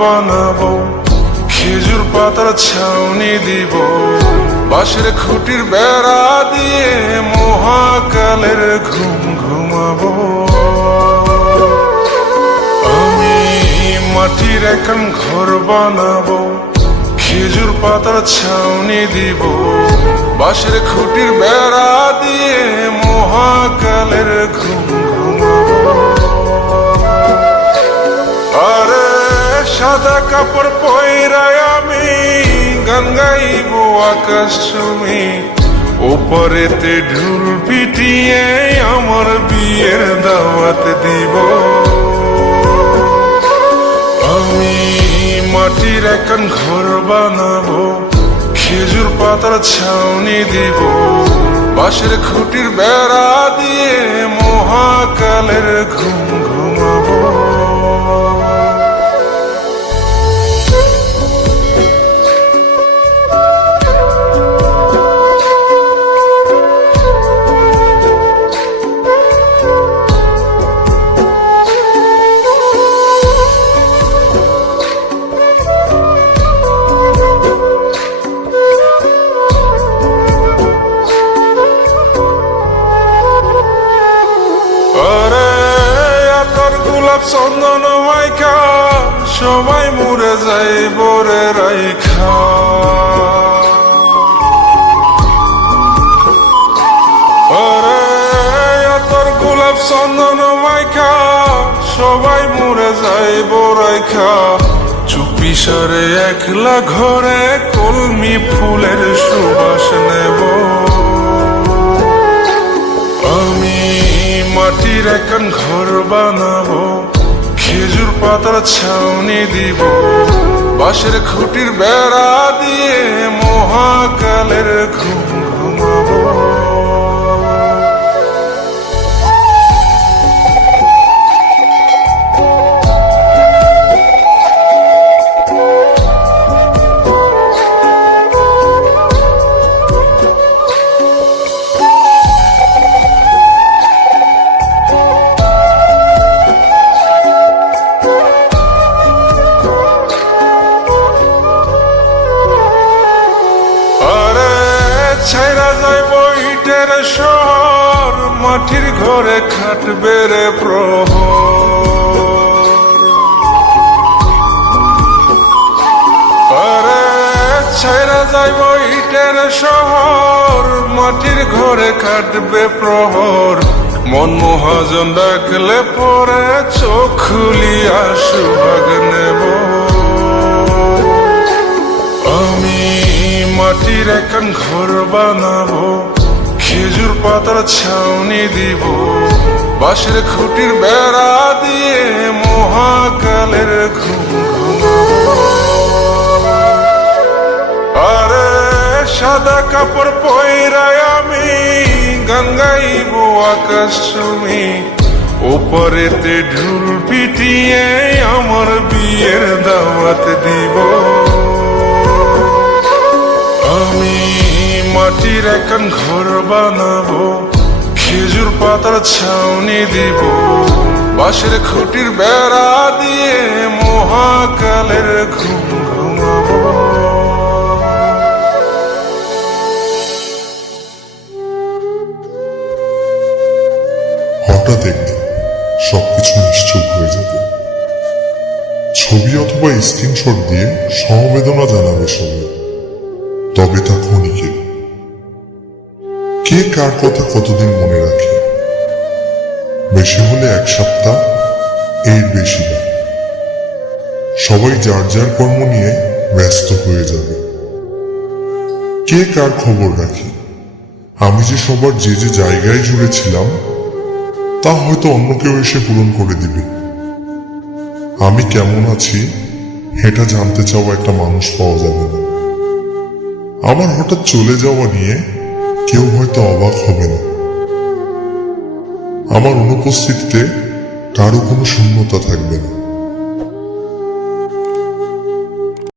বানাবো, খেজুর পাতার ছাউনি দিব, বাঁশের খুঁটির বেড়া দিয়ে মহাকালের ঘুম ঘুমাবো। আমি মাটির একখান ঘর বানাবো, খেজুর পাতার ছাউনি দিব, বাঁশের খুঁটির বেড়া দিয়ে মহাকালের ঘুম ঘুমাবো। আরে সাদা কাপড় পয়রায় আমি গান গাইব আকাশ চুমি, ওপরেতে ঢুল পিটিয়ে আমার বিয়ের দাওয়াত দিব। আমি মাটির একখান ঘর বানাবো, খেজুর পাতার ছাউনি দিব, বাঁশের খুঁটির বেড়া দিয়ে মহাকালের ঘুম ঘুমাবো। চন্দন মাইকা সবাই মরে যায় বরে রাইখা, আরে তোর গোলাপ চন্দন মাইকা সবাই মরে যায় বরাইখা, চুপি সারে একলা ঘরে কলমি ফুলের সুবাস নেব। আমি মাটির একখান ঘর বানাবো, খেজুর পাতার ছাউনি দিব, বাঁশের খুঁটির বেড়া দিয়ে মহাকালের ঘুম ঘুমাবো। ছাইরা যাইব ইটের শহর, মাটির ঘরে খাটবে রে প্রহর। আরে ছাইরা যাইব ইটের শহর, মাটির ঘরে খাটবে প্রহর। মন মহাজন ডাকলে পরে চোখ খুলিয়া সুভাগ নেব। আমি মাটির একখান ঘর বানাবো, খেজুর পাতার ছাউনি দিব, বাঁশের খুঁটির বেড়া দিয়ে মহাকালের ঘুম ঘুমাবো। আরে সাদা কাপড় পয়রায় আমি গান গাইব আকাশ চুমি, ওপরেতে ঢুল পিটিয়ে আমার বিয়ের দাওয়াত দিব। আমি মাটির একখান ঘর বানাবো, খেজুর পাতার ছাউনি দিব, বাঁশের খুঁটির বেড়া দিয়ে মহাকালের ঘুম ঘুমাবো। হঠাৎ একদিন সবকিছু নিশ্চুপ হয়ে যাবে। ছবি অথবা স্ক্রিনশট দিয়ে সমবেদনা জানাবে সবাই, তবে তা ক্ষণিকের। কে কার কথা কতদিন মনে রাখে? বেশি হলে এক সপ্তাহ, এর বেশি না। সবাই যার যার কর্ম নিয়ে ব্যস্ত হয়ে যাবে। কে কার খবর রাখে? আমি যে সবার যে যে জায়গায় জুড়েছিলাম তা হয়তো অন্য কেউ এসে পূরণ করে দিবে। আমি কেমন আছি এটা জানতে চাওয়া একটা মানুষ পাওয়া যাবে না। আমার হঠাৎ চলে যাওয়া নিয়ে কেউ হয়তো অবাক হবে না। আমার অনুপস্থিতিতে কারো কোনো শূন্যতা থাকবে না।